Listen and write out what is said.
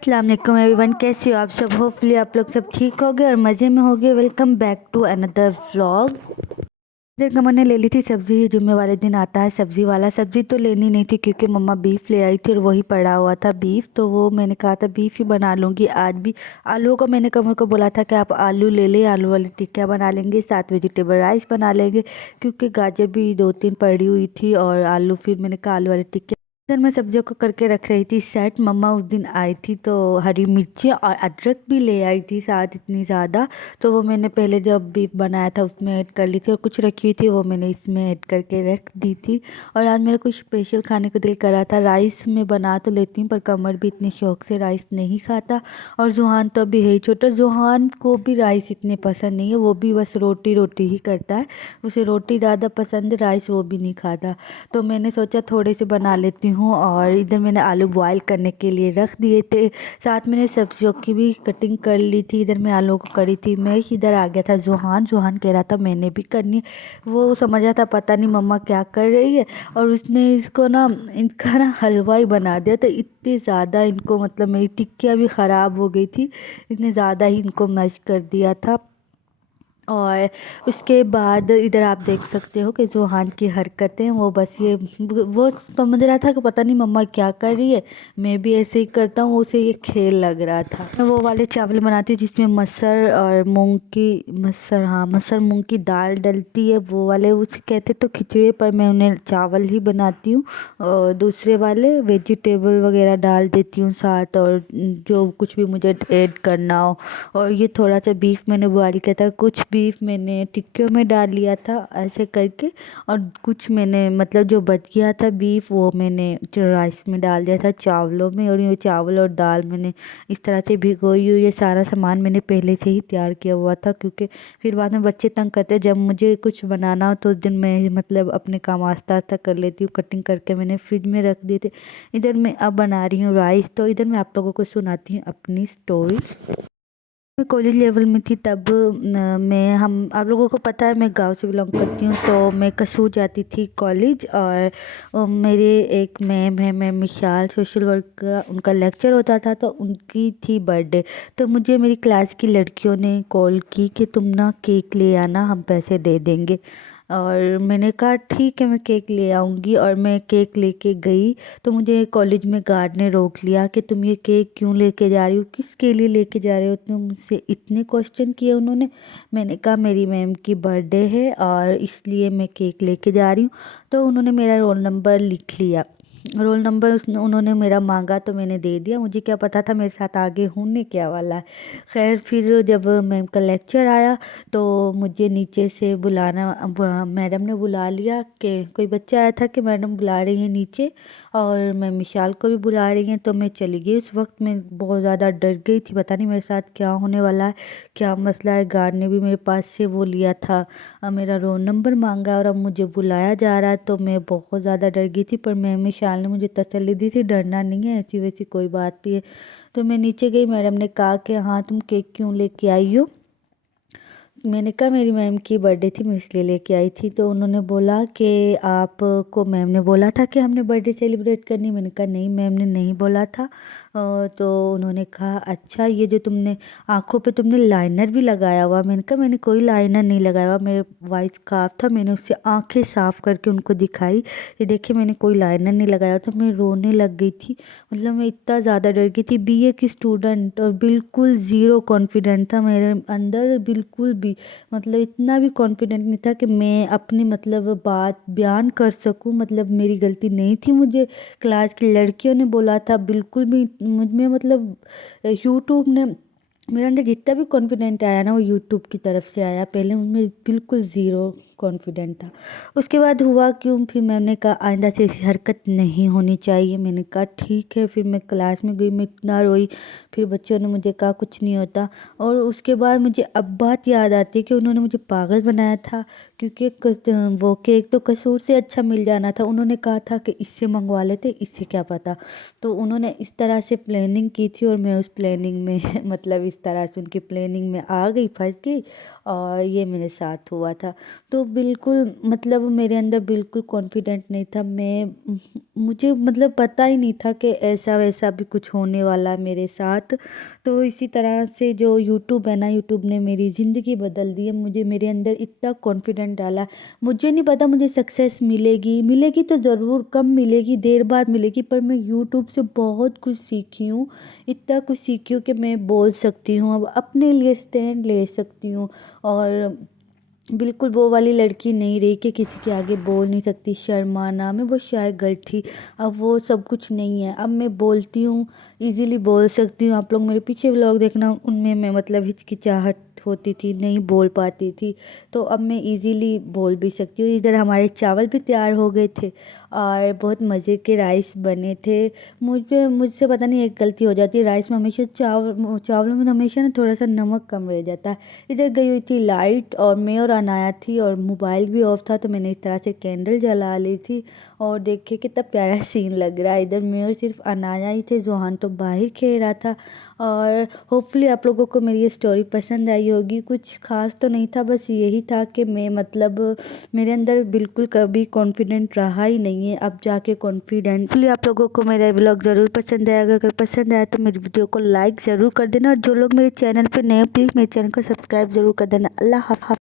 अस्सलाम वालेकुम एवरीवन, कैसे हो आप सब। होपफुली आप लोग सब ठीक होगे और मज़े में होगे। Welcome back to another vlog. इधर का मैंने ले ली थी सब्ज़ी। जुम्मे वाले दिन आता है सब्ज़ी वाला। सब्ज़ी तो लेनी नहीं थी क्योंकि मम्मा बीफ ले आई थी और वही पड़ा हुआ था बीफ, तो वो मैंने कहा था बीफ ही बना लूँगी आज भी। आलू को मैंने कमर को बोला था कि आप आलू ले लें, आलू वाली टिक्कियाँ बना लेंगे, साथ वेजिटेबल राइस बना लेंगे क्योंकि गाजर भी 2-3 पड़ी हुई थी और आलू, फिर मैंने कहा आलू वाली टिक्की। इधर मैं सब्जियों को करके रख रही थी सेट। मम्मा उस दिन आई थी तो हरी मिर्ची और अदरक भी ले आई थी साथ इतनी ज़्यादा, तो वो मैंने पहले जब बीफ बनाया था उसमें ऐड कर ली थी और कुछ रखी थी वो मैंने इसमें ऐड करके रख दी थी। और आज मेरा कुछ स्पेशल खाने को दिल कर रहा था। राइस में बना तो लेती हूँ पर कमर भी इतने शौक से राइस नहीं खाता और जुहान तो अभी है ही छोटा। जुहान को भी राइस इतने पसंद नहीं है, वो भी बस रोटी रोटी ही करता है। उसे रोटी ज़्यादा पसंद है, राइस वो भी नहीं खाता। तो मैंने सोचा थोड़े से बना लेती हूँ। और इधर मैंने आलू बॉईल करने के लिए रख दिए थे, साथ मैंने सब्जियों की भी कटिंग कर ली थी। इधर मैं आलू को करी थी। मैं इधर आ गया था जुहान। जुहान कह रहा था मैंने भी करनी है। वो समझा था पता नहीं मम्मा क्या कर रही है और उसने इसको ना, इनका ना हलवा ही बना दिया। तो इतने ज़्यादा इनको, मतलब मेरी टिक्कियाँ भी ख़राब हो गई थी, इतने ज़्यादा ही इनको मैश कर दिया था। और उसके बाद इधर आप देख सकते हो कि जुहान की हरकतें, वो बस ये वो समझ रहा था कि पता नहीं मम्मा क्या कर रही है, मैं भी ऐसे ही करता हूँ, उसे ये खेल लग रहा था। मैं वो वाले चावल बनाती हूँ जिसमें मसर और मूंग की, मसर, हाँ मसर मूंग की दाल डलती है, वो वाले उसे कहते तो खिचड़ी, पर मैं उन्हें चावल ही बनाती हूँ। और दूसरे वाले वेजिटेबल वगैरह डाल देती हूँ साथ, और जो कुछ भी मुझे ऐड करना हो। और ये थोड़ा सा बीफ मैंने बॉईल किया था, कुछ बीफ मैंने टिक्कियों में डाल लिया था ऐसे करके, और कुछ मैंने मतलब जो बच गया था बीफ वो मैंने राइस में डाल दिया था, चावलों में। और ये चावल और दाल मैंने इस तरह से भिगोई हुई, ये सारा सामान मैंने पहले से ही तैयार किया हुआ था क्योंकि फिर बाद में बच्चे तंग करते हैं। जब मुझे कुछ बनाना हो तो उस दिन मैं मतलब अपने काम आस्ता आस्ता कर लेती हूँ। कटिंग करके मैंने फ्रिज में रख दिए थे। इधर मैं अब बना रही हूँ राइस। तो इधर मैं आप लोगों को सुनाती हूँ अपनी स्टोरी। मैं कॉलेज लेवल में थी तब मैं, हम आप लोगों को पता है मैं गांव से बिलोंग करती हूँ, तो मैं कसूर जाती थी कॉलेज। और मेरे एक मैम है, मैम मिशाल, सोशल वर्क का उनका लेक्चर होता था, तो उनकी थी बर्थडे। तो मुझे मेरी क्लास की लड़कियों ने कॉल की कि तुम ना केक ले आना, हम पैसे दे देंगे। और मैंने कहा ठीक है मैं केक ले आऊँगी, और मैं केक लेके गई। तो मुझे कॉलेज में गार्ड ने रोक लिया कि तुम ये केक क्यों लेके जा रही हो, किसके लिए लेके जा रहे हो, तुम मुझसे इतने क्वेश्चन किए उन्होंने। मैंने कहा मेरी मैम की बर्थडे है और इसलिए मैं केक लेके जा रही हूँ। तो उन्होंने मेरा रोल नंबर लिख लिया। रोल नंबर उन्होंने मेरा मांगा तो मैंने दे दिया। मुझे क्या पता था मेरे साथ आगे होने क्या वाला है। खैर फिर जब मैम का लेक्चर आया तो मुझे नीचे से बुलाना, मैडम ने बुला लिया कि कोई बच्चा आया था कि मैडम बुला रही हैं नीचे, और मैं मिशाल को भी बुला रही हैं। तो मैं चली गई। उस वक्त मैं बहुत ज़्यादा डर गई थी, पता नहीं मेरे साथ क्या होने वाला है, क्या मसला है। गार्ड ने भी मेरे पास से वो लिया था, मेरा रोल नंबर मांगा और अब मुझे बुलाया जा रहा है। तो मैं बहुत ज़्यादा डर गई थी, पर मैम मिशाल ने मुझे तसल्ली दी थी डरना नहीं है, ऐसी वैसी कोई बात नहीं है। तो मैं नीचे गई। मैडम ने कहा कि हाँ तुम केक क्यों लेके आई हो। मैंने कहा मेरी मैम की बर्थडे थी मैं इसलिए लेके आई थी। तो उन्होंने बोला कि आपको मैम ने बोला था कि हमने बर्थडे सेलिब्रेट करनी। मैंने कहा नहीं मैम ने नहीं बोला था। तो उन्होंने कहा अच्छा ये जो तुमने आँखों पे तुमने लाइनर भी लगाया हुआ। मैंने कहा मैंने कोई लाइनर नहीं लगाया हुआ, मेरे वाइट स्कार्फ था, मैंने उससे आँखें साफ़ करके उनको दिखाई कि देखिए मैंने कोई लाइनर नहीं लगाया। तो मैं रोने लग गई थी, मतलब मैं इतना ज़्यादा डर गई थी। बीए की स्टूडेंट और बिल्कुल ज़ीरो कॉन्फिडेंट था मेरे अंदर, बिल्कुल भी मतलब इतना भी कॉन्फिडेंट नहीं था कि मैं अपनी मतलब बात बयान कर सकूं। मतलब मेरी गलती नहीं थी, मुझे क्लास की लड़कियों ने बोला था, बिल्कुल भी मुझ में मतलब यूट्यूब ने, मेरे अंदर जितना भी कॉन्फिडेंट आया ना वो यूट्यूब की तरफ से आया। पहले उनमें बिल्कुल ज़ीरो कॉन्फिडेंट था। उसके बाद हुआ क्यों, फिर मैंने कहा आइंदा से ऐसी हरकत नहीं होनी चाहिए। मैंने कहा ठीक है। फिर मैं क्लास में गई, मैं इतना रोई। फिर बच्चों ने मुझे कहा कुछ नहीं होता। और उसके बाद मुझे अब बात याद आती है कि उन्होंने मुझे पागल बनाया था क्योंकि वो केक तो कसूर से अच्छा मिल जाना था। उन्होंने कहा था कि इससे मंगवा लेते, इससे क्या पता। तो उन्होंने इस तरह से प्लानिंग की थी और मैं उस प्लानिंग में मतलब इस इस तरह से उनकी प्लानिंग में आ गई, फंस गई और ये मेरे साथ हुआ था। तो बिल्कुल मतलब मेरे अंदर बिल्कुल कॉन्फिडेंट नहीं था। मुझे मतलब पता ही नहीं था कि ऐसा वैसा भी कुछ होने वाला है मेरे साथ। तो इसी तरह से जो यूट्यूब है ना, यूट्यूब ने मेरी ज़िंदगी बदल दी है। मुझे मेरे अंदर इतना कॉन्फिडेंट डाला। मुझे नहीं पता मुझे सक्सेस मिलेगी, मिलेगी तो ज़रूर, कम मिलेगी, देर बाद मिलेगी, पर मैं यूट्यूब से बहुत कुछ सीखी हूँ। इतना कुछ सीखी हूँ कि मैं बोल सकती हूँ, अब अपने लिए स्टैंड ले सकती हूँ। और बिल्कुल वो वाली लड़की नहीं रही कि किसी के आगे बोल नहीं सकती, शर्माना में वो शायद गलत थी। अब वो सब कुछ नहीं है, अब मैं बोलती हूँ, इजीली बोल सकती हूँ। आप लोग मेरे पीछे व्लॉग देखना, उनमें मैं मतलब हिचकिचाहट होती थी, नहीं बोल पाती थी। तो अब मैं इजीली बोल भी सकती हूँ। इधर हमारे चावल भी तैयार हो गए थे और बहुत मज़े के राइस बने थे। मुझसे पता नहीं एक गलती हो जाती है, राइस में हमेशा चावलों में हमेशा ना थोड़ा सा नमक कम रह जाता है। इधर गई हुई थी लाइट और मैं और अनाया थी और मोबाइल भी ऑफ था, तो मैंने इस तरह से कैंडल जला ली थी और देखिए कितना प्यारा सीन लग रहा है। इधर मैं और सिर्फ अनाया ही थे, जोहान तो बाहर खेल रहा था। और होपफुली आप लोगों को मेरी ये स्टोरी पसंद आई होगी। कुछ खास तो नहीं था, बस यही था कि मैं मतलब मेरे अंदर बिल्कुल कभी कॉन्फिडेंट रहा ही नहीं है, अब जाके कॉन्फिडेंट। इसलिए आप लोगों को मेरा ब्लॉग ज़रूर पसंद आएगा। अगर पसंद आया तो मेरी वीडियो को लाइक ज़रूर कर देना और जो लोग मेरे चैनल पे नए, प्लीज़ मेरे चैनल को सब्सक्राइब ज़रूर कर देना। अल्लाह हाफ़िज़।